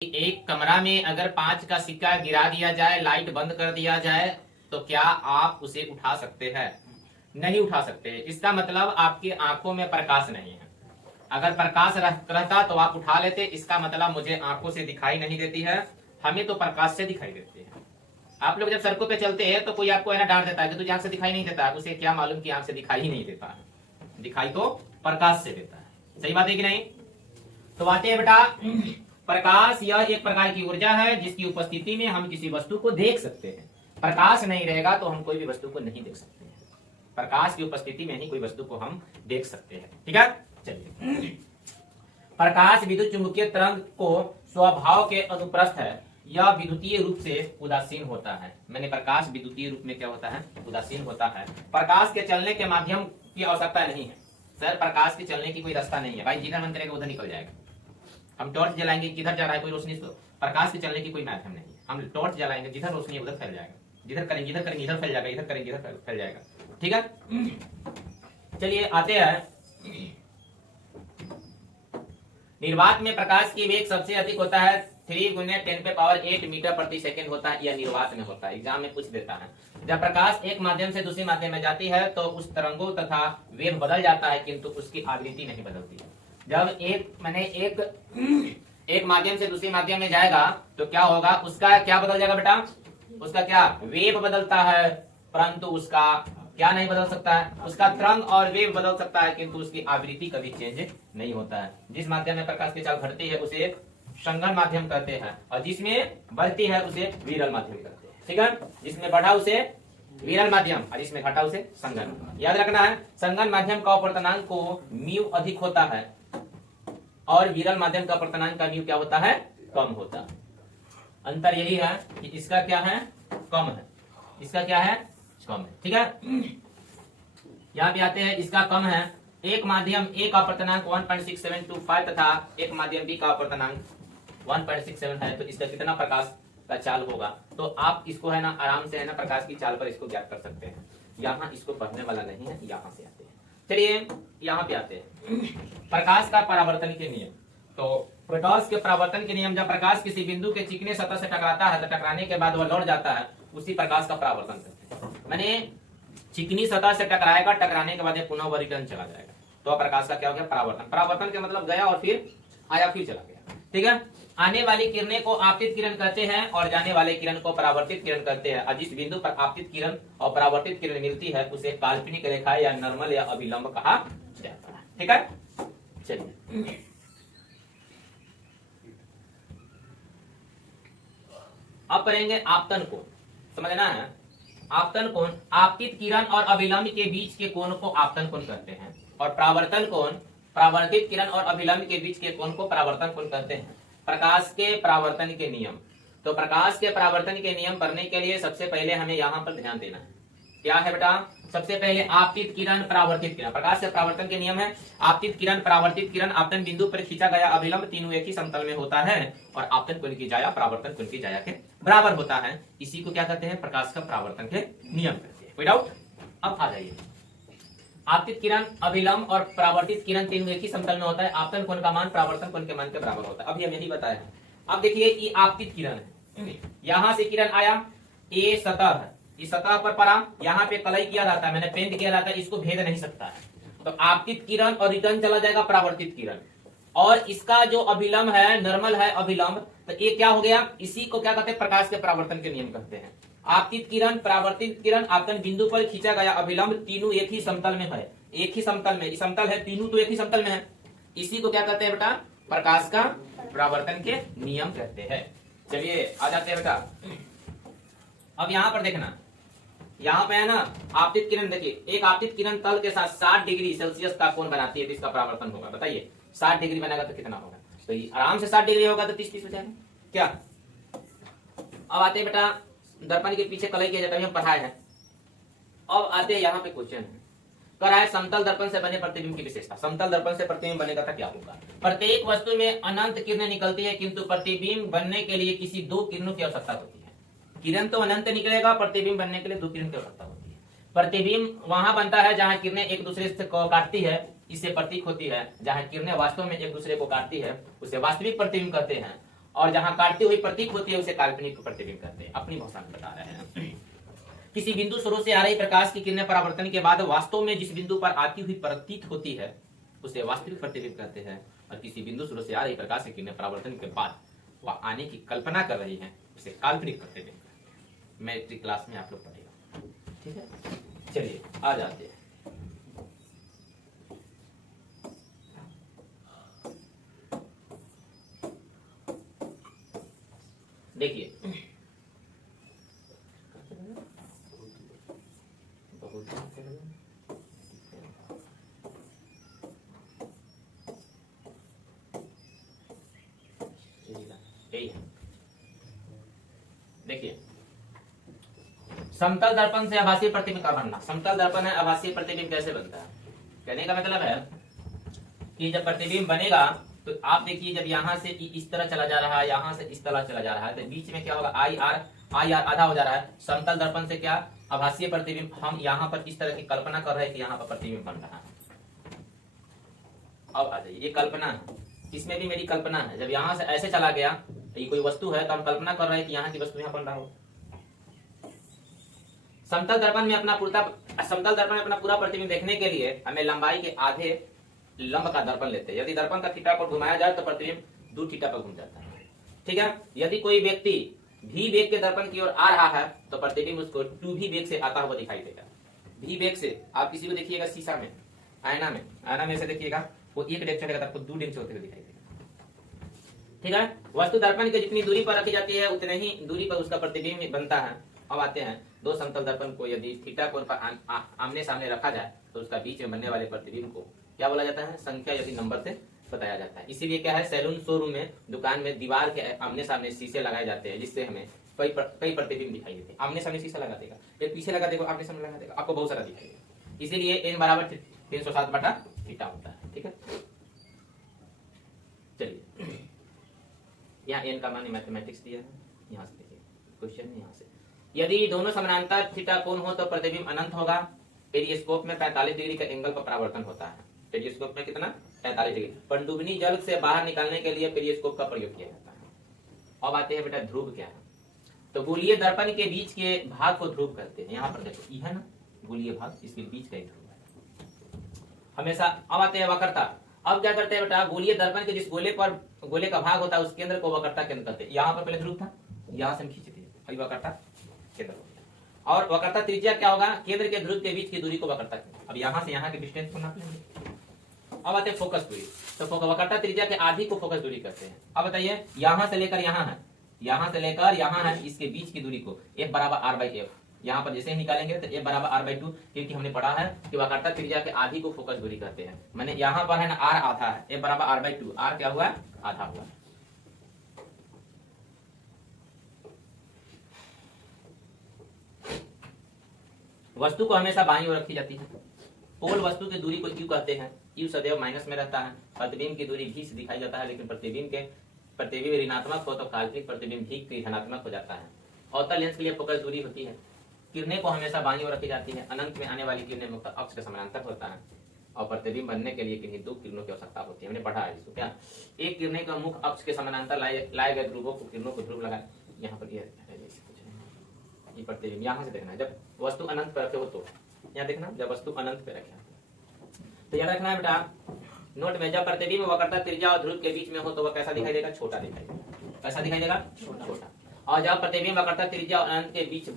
एक कमरा में अगर 5 का सिक्का गिरा दिया जाए, लाइट बंद कर दिया जाए, तो क्या आप उसे उठा सकते हैं? नहीं उठा सकते। इसका मतलब आपकी आंखों में प्रकाश नहीं है। अगर प्रकाश रहता तो आप उठा लेते। इसका मतलब मुझे आंखों से दिखाई नहीं देती है, हमें तो प्रकाश से दिखाई देती है। आप लोग जब सड़कों पे चलते हैं तो कोई आपको है ना डांट देता है कि तुझे आंख से दिखाई नहीं देता है। उसे क्या मालूम कि आंख से दिखाई ही नहीं देता है, दिखाई तो प्रकाश से देता है। सही बात है कि नहीं? तो आते हैं बेटा, प्रकाश यह एक प्रकार की ऊर्जा है जिसकी उपस्थिति में हम किसी वस्तु को देख सकते हैं। प्रकाश नहीं रहेगा तो हम कोई भी वस्तु को नहीं देख सकते हैं। प्रकाश की उपस्थिति में ही कोई वस्तु को हम देख सकते हैं। ठीक है, चलिए। प्रकाश विद्युत चुंबकीय तरंग को स्वभाव के अनुप्रस्थ है। यह विद्युतीय रूप से उदासीन होता है। मैंने प्रकाश विद्युतीय रूप में क्या होता है? उदासीन होता है। प्रकाश के चलने के माध्यम की आवश्यकता नहीं है। सर, प्रकाश के चलने की कोई रास्ता नहीं है। भाई जिधर मन करेगा उधर निकल जाएगा। हम टॉर्च जलाएंगे, किधर जा रहा है कोई रोशनी, तो प्रकाश के चलने की कोई माध्यम नहीं है। हम टॉर्च जलाएंगे, जिधर रोशनी है उधर फैल जाएगा। जिधर करेंगे इधर फैल जाएगा, इधर करेंगे इधर फैल जाएगा। ठीक है, चलिए आते हैं। निर्वात में प्रकाश की वेग सबसे अधिक होता है 3 × 10⁸ मीटर प्रति सेकंड होता है। यह निर्वात में होता है। एग्जाम में पूछ देता है। जब प्रकाश एक माध्यम से दूसरे माध्यम में जाती है तो उस तरंगों तथा वेग बदल जाता है, किंतु उसकी आवृत्ति नहीं बदलती है। जब एक माध्यम से दूसरे माध्यम में जाएगा तो क्या होगा? उसका क्या बदल जाएगा बेटा? उसका क्या वेग बदलता है, परंतु उसका क्या नहीं बदल सकता है? उसका तरंग और वेग बदल सकता है, किंतु उसकी आवृत्ति कभी चेंज नहीं होता है। जिस माध्यम में प्रकाश की चाल घटती है उसे संघन माध्यम कहते हैं, और जिसमें बढ़ती है उसे विरल माध्यम कहते हैं। ठीक है, जिसमें बढ़ा उसे विरल माध्यम और इसमें घटा उसे संघन। याद रखना है, संघन माध्यम का अपवर्तनांक को म्यू अधिक होता है और विरल माध्यम का अपवर्तनांक का म्यू क्या होता है? कम होता है। अंतर यही है कि इसका क्या है? कम है, इसका क्या है? कम है। ठीक है, यहाँ पे आते हैं, इसका कम है। एक माध्यम ए का अपवर्तनांक 1.6725 तथा एक माध्यम बी का अपवर्तनांक 1.67 है, तो इसका कितना प्रकाश का चाल होगा? तो आप इसको है ना आराम से है ना प्रकाश की चाल पर इसको ज्ञात कर सकते हैं। यहाँ इसको पढ़ने वाला नहीं है, यहाँ से आते हैं। चलिए यहाँ पे आते हैं, प्रकाश का परावर्तन के नियम। तो प्रकाश के परावर्तन के नियम, जब प्रकाश किसी बिंदु के चिकने सतह से टकराता है तो टकराने के बाद वह लौट जाता है, उसी प्रकाश का परावर्तन करते हैं। मैंने चिकनी सतह से टकराएगा, टकराने के बाद पुनः वह रिटर्न चला जाएगा, तो प्रकाश का क्या हो गया? परावर्तन। परावर्तन के मतलब गया और फिर आया, फिर चला गया। ठीक है, आने वाली किरणें को आपतित किरण कहते हैं और जाने वाले किरण को परावर्तित किरण कहते हैं। और जिस बिंदु पर आपतित किरण और परावर्तित किरण मिलती है उसे काल्पनिक रेखा या नॉर्मल या अभिलंब कहा जाता है। ठीक है, चलिए अब करेंगे आपतन कोण। समझना है, आपतन कोण, आपतित किरण और अभिलंब के बीच के कोण को आपतन कोण कहते हैं, और परावर्तन कोण, परावर्तित किरण और अभिलंब के बीच के कोण को परावर्तन कोण कहते हैं। प्रकाश के परावर्तन के नियम। तो प्रकाश के परावर्तन के नियम पढ़ने के लिए सबसे पहले हमें यहाँ पर ध्यान देना है। क्या है बेटा? सबसे पहले आपतित किरण, परावर्तित किरण। प्रकाश के परावर्तन के नियम है आपतित किरण, परावर्तित किरण, आपतन बिंदु पर खींचा गया अभिलंब तीनों एक ही समतल में होता है और आपतन कोण की जाया परावर्तन कोण की जाया के बराबर होता है। इसी को क्या कहते हैं? प्रकाश का परावर्तन के नियम कहते हैं। कोई डाउट? अब आ जाइए, आपतित किरण, अभिलंब और परावर्तित किरण तीनों एक ही समतल में होता है। आपतन कोण का मान परावर्तन कोण के मान के बराबर होता है। अभी हम यही बताया है। अब देखिए, ये आपतित किरण है, यहां से किरण आया, ये सतह है, इस सतह पर पड़ा, यहाँ पे कलई किया जाता है, मैंने पेंट किया जाता है, इसको भेद नहीं सकता है। तो आपतित किरण और रिटर्न चला जाएगा परावर्तित किरण, और इसका जो अभिलंब है, नॉर्मल है अभिलंब, तो ये क्या हो गया? इसी को क्या कहते हैं? प्रकाश के परावर्तन के नियम कहते हैं। आपतित किरण, परावर्तित किरण, आपतन बिंदु पर खींचा गया अभिलंब तीनों एक ही समतल में है, एक ही समतल में, समतल है, तीनों तो एक ही समतल में है। इसी को क्या कहते हैं बेटा? प्रकाश का परावर्तन के नियम कहते हैं। चलिए आ जाते हैं बेटा। अब यहाँ पर देखना, यहाँ पे है ना आपतित किरण, देखिए एक आपतित किरण तल के साथ 60 डिग्री सेल्सियस का कोण बनाती है, तो इसका परावर्तन होगा। बताइए 60 डिग्री बनेगा तो कितना होगा? तो आराम से 60 डिग्री होगा तो 30-30 हो जाएगा क्या? अब आते हैं बेटा, दर्पण के पीछे कलई किया जाता है, हम पढ़ाए हैं। अब आते हैं यहाँ पे क्वेश्चन है, कर रहा है समतल दर्पण से बने प्रतिबिंब की विशेषता। समतल दर्पण से प्रतिबिंब बनेगा तो क्या होगा? प्रत्येक वस्तु में अनंत किरणें निकलती है, किंतु प्रतिबिंब बनने के लिए किसी 2 किरणों की आवश्यकता होती है। किरण तो अनंत निकलेगा, प्रतिबिंब बनने के लिए 2 किरण की आवश्यकता होती है। प्रतिबिंब वहां बनता है जहां किरणें एक दूसरे से काटती है, इससे प्रतीक होती है। जहां किरणें वास्तव में एक दूसरे को काटती है उसे वास्तविक प्रतिबिंब कहते हैं। और जहां काटती हुई प्रतीक होती है उसे काल्पनिक प्रतिबिंब कहते हैं। अपनी भाषा में बता रहे हैं। किसी बिंदु स्रोत से आ रही प्रकाश की किरणें परावर्तन के बाद वास्तव में जिस बिंदु पर आती हुई प्रतीत होती है उसे वास्तविक प्रतिबिंब कहते हैं, और किसी बिंदु स्रोत से आ रही प्रकाश की किरणें परावर्तन के बाद वह आने की कल्पना कर रही है उसे काल्पनिक प्रतिबिंब कहते हैं। मैट्रिक क्लास में आप लोग पढ़ेगा, ठीक है। चलिए आ जाते हैं। देखिए यही है। देखिए समतल दर्पण से आभासीय प्रतिबिंब का बनना। समतल दर्पण है, आभासीय प्रतिबिंब कैसे बनता है? कहने का मतलब है कि जब प्रतिबिंब बनेगा तो आप देखिए जब यहाँ से इस तरह चला जा रहा है, यहाँ से इस तरह चला जा रहा है, तो बीच में क्या होगा, आई आर आधा हो जा रहा है। समतल दर्पण से क्या आभासीय प्रतिबिंब, हम यहाँ पर इस तरह की कल्पना कर रहे हैं कि यहाँ पर प्रतिबिंब बन रहा है। अब आ जाइए, ये कल्पना है, इसमें भी मेरी कल्पना है। जब यहाँ से ऐसे चला गया तो ये कोई वस्तु है तो हम कल्पना कर रहे हैं कि यहाँ की वस्तु यहाँ बन रहा हो। समतल दर्पण में अपना पूरा प्रतिबिंब देखने के लिए हमें लंबाई के आधे लंब का दर्पण लेते हैं। यदि दर्पण का थीटा पर घुमाया जाए तो प्रतिबिंब 2 थीटा पर घूम जाता है, ठीक है। यदि कोई व्यक्ति भी वेग के दर्पण की ओर आ रहा है तो प्रतिबिंब उसको 2v वेग से आता हुआ दिखाई देगा। v वेग से आप किसी को देखिएगा शीशा में, आईना में से देखिएगा, वो एक डेग चलेगा तो आपको 2 डेग से होते हुए दिखाई देगा, ठीक है। वस्तु दर्पण की जितनी दूरी पर रखी जाती है उतने ही दूरी पर उसका प्रतिबिंब बनता है। अब आते हैं, 2 समतल दर्पण को यदि थीटा कोण पर आमने सामने रखा जाए तो उसका बीच में बनने वाले प्रतिबिंब को क्या बोला जाता है, संख्या यदि नंबर से बताया जाता है। इसीलिए क्या है, सैलून शोरूम में, दुकान में दीवार के आमने सामने शीशे लगाए जाते हैं जिससे हमें कई प्रतिबिंब दिखाई देते हैं। आमने सामने शीशा लगा देगा, एक पीछे लगा देगा, आमने सामने लगा देगा, आपको बहुत सारा दिखाई देगा। इसीलिए n बराबर 307/थीटा होता है, ठीक है। चलिए यहाँ n का मान मैथमेटिक्स दिया है, यहाँ से देखिए क्वेश्चन, यहाँ से यदि दोनों समानांतर थीटा कोण हो तो प्रतिबिंब अनंत होगा। पेरिस्कोप में 45 डिग्री का एंगल पर परावर्तन होता है। पेरिस्कोप में कितना, 45 डिग्री। पनडुब्बी जल से बाहर निकालने के लिए पेरिस्कोप का प्रयोग किया जाता है। अब आते हैं बेटा ध्रुव क्या है, तो गोलीय दर्पण के बीच के भाग को ध्रुव कहते हैं। यहाँ पर देखो ये है ना गोलीय भाग, इसके बीच का ध्रुव है हमेशा। अब आते हैं वक्रता। अब क्या करते हैं बेटा, गोलीय दर्पण के जिस गोले का भाग होता है उस केंद्र को वक्रता केंद्र कहते हैं। यहाँ पर पहले ध्रुव था, यहाँ से हम खींचते हैं, अभी वक्रता केंद्र होता है। और वक्रता त्रिज्या क्या होगा, केंद्र के ध्रुव के बीच की दूरी को वक्रता केंद्र। अब यहाँ से यहाँ के डिस्टेंस को नाप लेंगे। अब आते हैं फोकस दूरी, तो वक्रता त्रिज्या के आधी को फोकस दूरी कहते हैं। अब बताइए यहाँ से लेकर यहाँ है, यहाँ से लेकर यहाँ है, इसके बीच की दूरी को F बराबर R/F, यहाँ पर जैसे ही निकालेंगे तो F बराबर R/2, क्योंकि हमने पढ़ा है कि वक्रता त्रिज्या के आधी को फोकस दूरी कहते हैं। मैंने यहाँ पर है ना R आधा है, F बराबर R/2, R क्या हुआ, आधा हुआ। वस्तु को हमेशा बाईं ओर रखी जाती है। पोल वस्तु की दूरी को U कहते हैं। U सदैव माइनस में रहता है। प्रतिबिंब की दूरी V से दिखाई जाता है, लेकिन प्रतिबिंब ऋणात्मक हो तो काल्पनिक प्रतिबिंब भी धनात्मक हो जाता है। अवतल लेंस के लिए फोकस दूरी होती है। किरणें को हमेशा बाईं ओर रखी जाती है। अनंत में आने वाली किरणें मुक्त अक्ष के समानांतर होता है, और प्रतिबिंब बनने के लिए किन्हीं 2 किरणों की आवश्यकता होती है। हमने पढ़ा है इसको क्या, एक किरणें का मुख अक्ष के समानांतर लाए गए ध्रुवों को किरणों को ध्रुव लगा, यहाँ पर ये प्रतिबिंब यहाँ से देखना है। जब वस्तु अनंत पर रखे हो तो यहाँ देखना, जब वस्तु अनंत पे रखे तो याद रखना है बेटा नोट में, जब प्रतिबिंब वक्रता त्रिज्या और ध्रुव के बीच में हो तो वह कैसा दिखाई देगा, छोटा दिखाई देगा। कैसा दिखाई देगा, छोटा। और जब प्रतिबिंब वक्रता त्रिज्या और अनंत के बीच